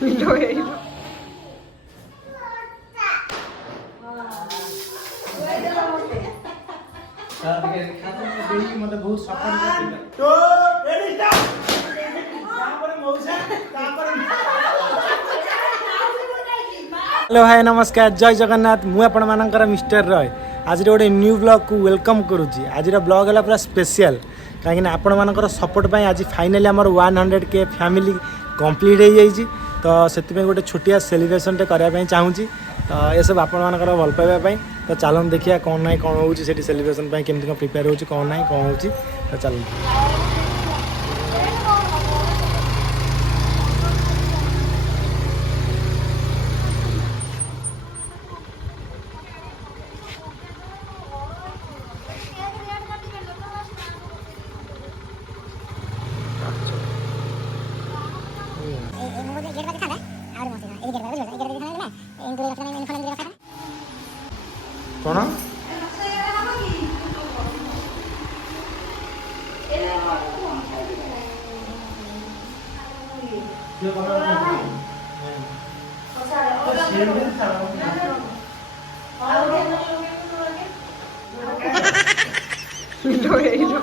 Video ହେଇଯିବ। मते बहुत सपोर्ट करथिला तो रेडी स्टार्ट तापर मौसा तापर हेलो हाय नमस्कार जय जगन्नाथ मु आपण मानकर मिस्टर रॉय आज गोटे न्यू ब्लॉग को वेलकम करुच्ची आज ब्लॉग है पूरा स्पेशल कहीं आपण मानकर सपोर्ट पाई आज फाइनली आमर 100K फैमिली कंप्लीट हो जाइए तो से गोटे छोटिया सेलिब्रेशन टे करने चाहूँगी तो ये सब आपण मानकर भल पाइबा तो चलन देखिए कौन ना कौन हो सेलिब्रेशन केमती प्रिपेयर हो कौन ना कौन हो तो चल कौन Video ହେଇଯିବ।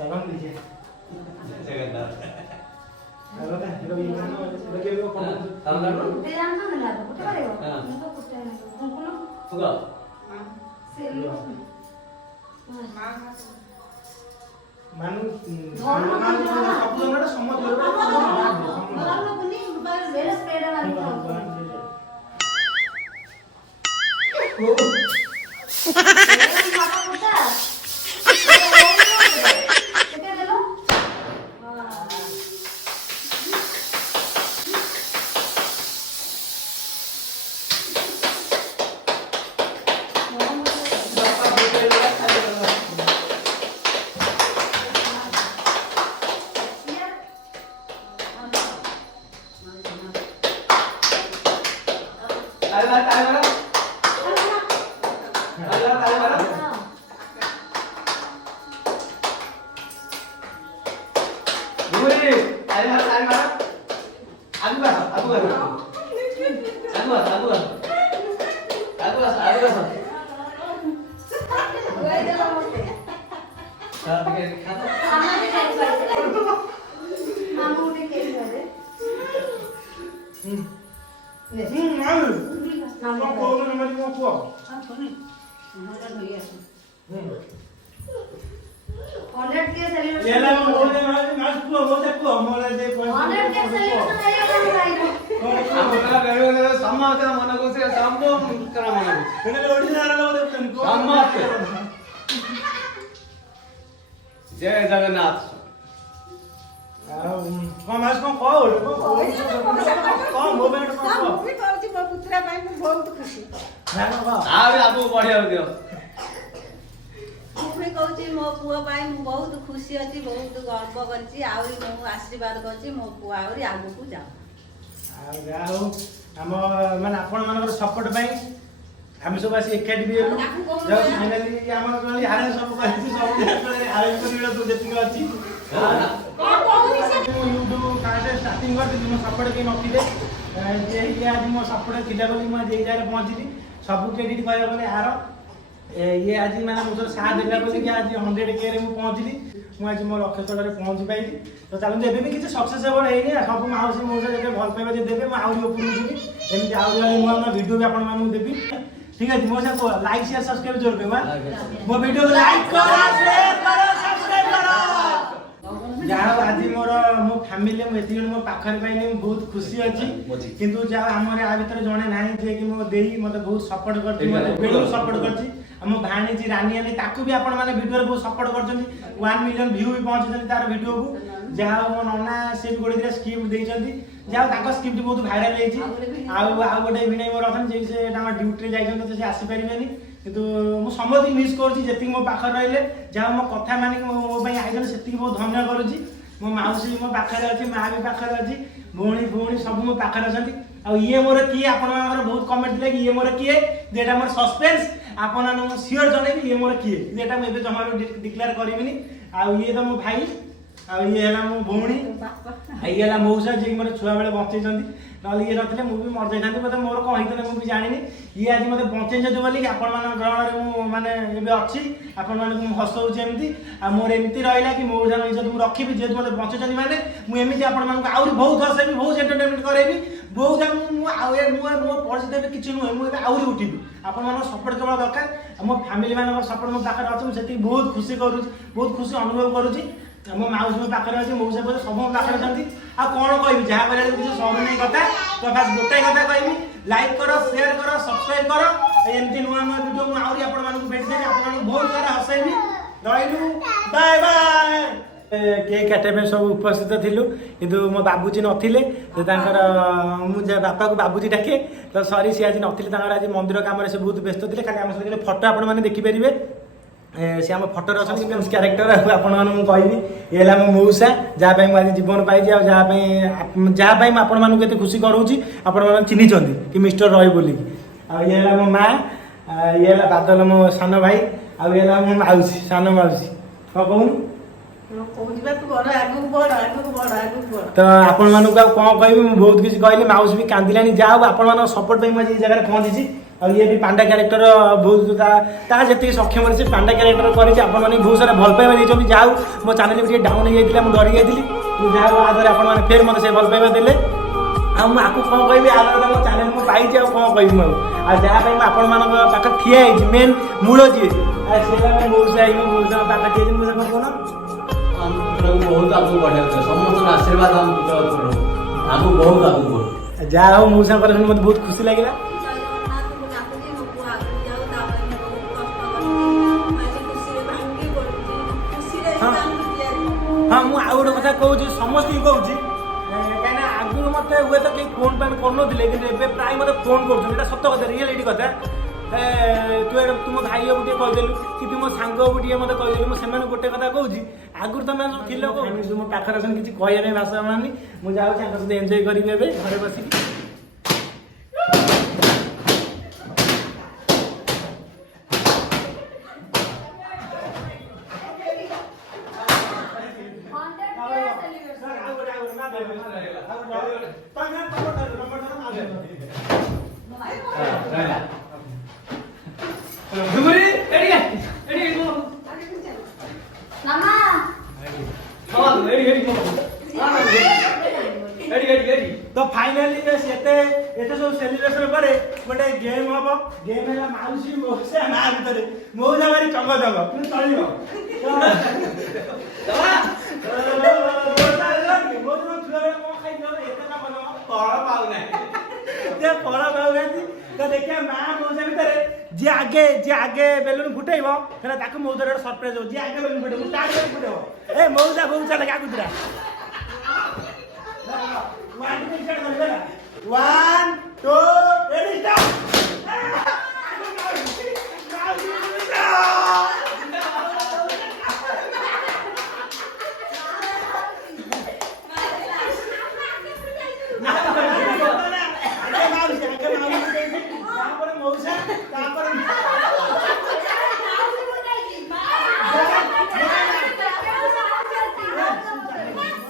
चलन दीजिए जगन्नाथ हेलो ना हेलो ये लगे वो कौन काम करनो ते जानतो ना लाभ कुछ करेगा मैं तो कुछ नहीं कौन होगा से मानु मानु सब जनटा समझ लो बुनी बस वेल स्प्रेड वाला जय जगन्नाथ कौन आज कौन कौन मोबाइल कौन ମୁଁ କହୁଛି ମୋ ପୁତୁରା ପାଇଁ ମୁଁ ବହୁତ ଖୁସି। आ भी आपको बढ़िया दियो ମୁଁ କହୁଛି ମୋ ପୁଅ ପାଇଁ ମୁଁ ବହୁତ ଖୁସି ଅଛି ବହୁତ ଗର୍ବ କରିଛି ଆହୁରି ମୁଁ ଆଶୀର୍ବାଦ କରିଛି ମୋ ପୁଅ ଆହୁରି ଆଗକୁ ଯାଉ ଆଉ ଯାହା ହଉ ଆମ ମାନେ ଆପଣ ମାନଙ୍କର ସପୋର୍ଟ ପାଇଁ ଆମେ ସବୁ ଆସି ଏକାଠି ବି ହେଲୁ ଯାଉ ଫାଇନାଲି ଆମର କଲି ଆରେ ସବୁ କରିଛି ସବୁ ଆରେ କରିବା ତୁ ଯେତିକି ଅଛି ୟୁଟ୍ୟୁବ स्टार्टिंग करଥିଲି ମୋ ସପୋର୍ଟ କେହି ନଥିଲେ ଯେ ଆଜି ମୋ ସପୋର୍ଟ ଥିଲା ବୋଲି ମୁଁ ଆଜି ଏଇ ଜାଗାରେ ପହଞ୍ଚିଲି ସବୁ କ୍ରେଡିଟ୍ କହିବାକୁ ଗଲେ ଆର ये आज मैंने मुझे साथ देला बोली कि आज 100K रे मु पहुंचली मु आज मो लक्ष्य तलरे पहुंची पाइली तो चलू एबे भी किसी सक्सेस हेबो नै नै सब माउसी मोसा जके भल पाइबा जे देबे मु आउरी ऊपर जिबी एमति आउरी वाली मो वीडियो भी आपण मानु देबी ठीक है मोसा को लाइक शेयर सब्सक्राइब जरूर करबा मो वीडियो को लाइक करो शेयर करो सब्सक्राइब करो जाओ आज मोर मो फैमिली मो एति मो पाखर पाइले बहुत खुशी अछि किंतु जा हमरे आ भीतर जणे नाही जे कि मो देई मते बहुत सपोर्ट करती मते बेलू सपोर्ट करती हम भाणी जी रानी आनी ताकू भी आपण माने वीडियो रे बहुत सपोर्ट करछंती 1 मिलियन व्यू भी पहुंचछंती तार वीडियो को जा मो नन्ना से भी गोडी रे स्क्रिप्ट देइछंती जा ताको स्क्रिप्ट बहुत वायरल हेछि आ गोटे भिनै मोर अखन जे से तामा ड्यूटी रे जाइछन से आसी परिबेनी किंतु मु समझी मिस करछि जेति मो पाखर रहले जा मो कथा माने मो भाई आइजन सेति बहुत धन्य करूछि मो माउसी मो पाखर अछि मा भी पाखर अछि भोणी भोणी सब मो पाखर अछंती आ ये मोर की आपण मानकर बहुत कमेंट दिले कि ये मोर की जेटा मोर सस्पेंस आपण माने सियोर जणे कि ये मोर की जेटा म एबे जमा डिक्लेयर करिबिनी आ ये तो मो भाई आ ये हला मो भोणी आ ये हला मौसा जे मोर छुआ बेले बंचैछंती नली ये नथिले मु भी मर जाइथांती मते मोर कोन हितले मु भी जानिनी ये आज मते बंचैछ बोली आपण मान ग्रहण रे मु माने एबे अछि आपण मान मु हसौछि एमती आ मोर एमती रहइला कि मौसा नै जदि मु रखिबि जे मते बंचैछंती माने मु एमती आपण मान आउरी बहुत हसेबि बहुत एंटरटेनमेंट करेबि बहुत मु आ मु परिस्थिति एबे किछि नु मु एबे आउरी उठिबि आपण मान सपोर्ट केवल दरकार मो फैमिली मान सपोर्ट मो पाखर अछि सेति बहुत खुशी करूछि बहुत खुशी अनुभव करूछि मो माउस मो पाखर अछि मौसा बोले सब मो पाखर अछंती आ कोन कहबि जहा करे किछि सर नै कथा तो बस गोटे कथा कहबि लाइक करो शेयर करो सब्सक्राइब करो एमती नुआ नुआ वीडियो मु आउरी आपण मान भेट दे आपण मान बहुत सारा हसैबि रहिलु बाय बाय केक काटे में सब उपस्थित थिलु किंतु मो बाबूजी नथिले से तांकर मु जे बापा को बाबूजी डाके तो सॉरी से आज नथिले तांकर आज मंदिर काम रे से बहुत व्यस्त थिले खाली हम सके फोटो आपण माने देखि परिबे से हम फोटो रे अछन मेंस कैरेक्टर आपण माने मु कहबी ये ला मो मौसा जा पई मु आज जीवन पाई जा जा पई आपण मानु केते खुशी करूची आपण माने चिन्ही चंदी कि मिस्टर रॉय बोली आ ये ला मो मां ये ला बादल मो सानो भाई आ ये ला मो माउसी सानो माउसी कहूं तो आपण मानक कौन कह बहुत किसी कहली माउस भी कांदिला जाओ आपण सपोर्ट मुझे जगह पहुंची और ये भी पांडा क्यारेक्टर बहुत जी सक्षम से पांडा क्यारेक्टर कर बहुत सारा भल पाइबा देखिए जाओ मो चैनल भी डाउन हो जाता मुझे डरी जाइली जाओ आदर आप फेर मतलब से भल पाइबा देले आपको कौन कह आदर मो चैनल मुझे पाई कौन कह जहाँ आपण मान पाखे ठिया मेन मूल जी मौसा मौसा पाखे ठिया मौसा कौन कौन बहुत आगू बढ़े समस्त आशीर्वाद हमको बहुत आगू बढ़े जा हो मौसा कर मत बहुत खुशी लगिला हाँ मु आ गोटे कथा कहूँ समस्त कहूँ कहीं आगु मत हुए तो कहीं फोन पैन कर प्राय मत फोन कर सत कथा रियलिटी कथा तू तुम भाई को टे कहीदेलु कि तुम सांग को टे मत कहीदेलु मुझे गोटे कथा कहूँ आगुरी तुम थी मो पाखे अच्छे किसी कहना भाषा मानी मुझे सहित एंजय करी घरे बसिक तो फाइनली एते सब सेलिब्रेशन पर गोटे गेम हम गेम है माउसी मौसा ना भीतर मौसा मारी चंग चंग चलो तो देखिए माँ मौसा भीतर जी आगे बेलून फुटेब मौसा सरप्राइज हो जी आगे बेलून फुटेब स्टार्ट फुटेब ए मौसा मौसा लगा कुतरा 1 2 ready start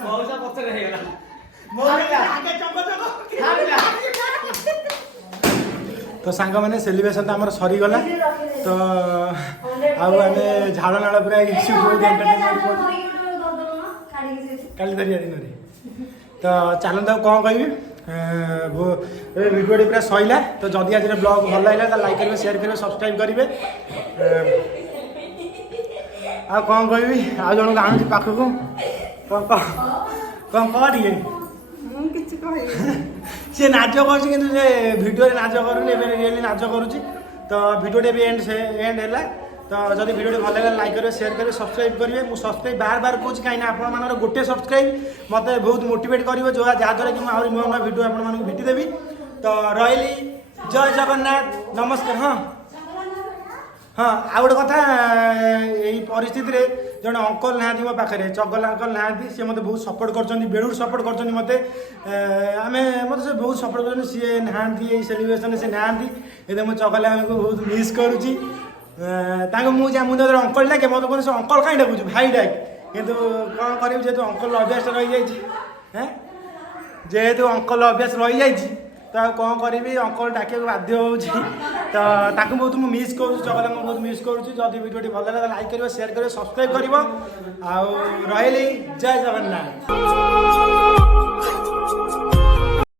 मौसा पछरे हे गला तो सांग मैंने सेलिब्रेशन तो आम सरीगला तो आउ आम झाड़ नाड़ पूरा काली धरिया दिन तो चलता कौन कह भिडियो पूरा सैला तो जदि आज ब्लॉग भल लगे तो लाइक करेंगे शेयर करेंगे सब्सक्राइब करेंगे आ कौन कह आ जन आनुची पाखक कौन कह टे सी नाच कर भिडियो नाच करूनी रियली नाच करुच्ची तो भिडियो भी एंड है तो जब भिडियो भल लगे लाइक करेंगे शेयर करेंगे सब्सक्राइब करेंगे मुझे सब्सक्राइब बार बार कौन कहीं आप गोटे सब्सक्राइब मत बहुत मोटिवेट कर जहाँद्वारा कि मुझे नुआ नुआ भिडियो आपको भेटिदेवी तो रही जय जगन्नाथ नमस्कार हाँ हाँ आ गए कथा यही परिस्थिति रे जन अंकल ना मो पाखे चगल अंकल ना सी मत बहुत सपोर्ट कर बेलू सपोर्ट कर मत मत से बहुत सपोर्ट कर सी ना सेलिब्रेशन से ना ये मुझे चगल को बहुत मिस करुँची मुझे अंकल डाके मत कौन से अंकल कहीं डाकुଛୁ भाई डाक कितु कौन कर जेहतु अंकल अभ्यास रही जाए जेहेतु अंकल अभ्यास रही जाए तो कौन करी अंकल डाक बाध्य हो बहुत मुझे मिस करूँ चगला बहुत मिस करुँच जब भिडियो भल लगे लाइक करेंगे शेयर करेंगे सब्सक्राइब कर जय जगन्नाथ।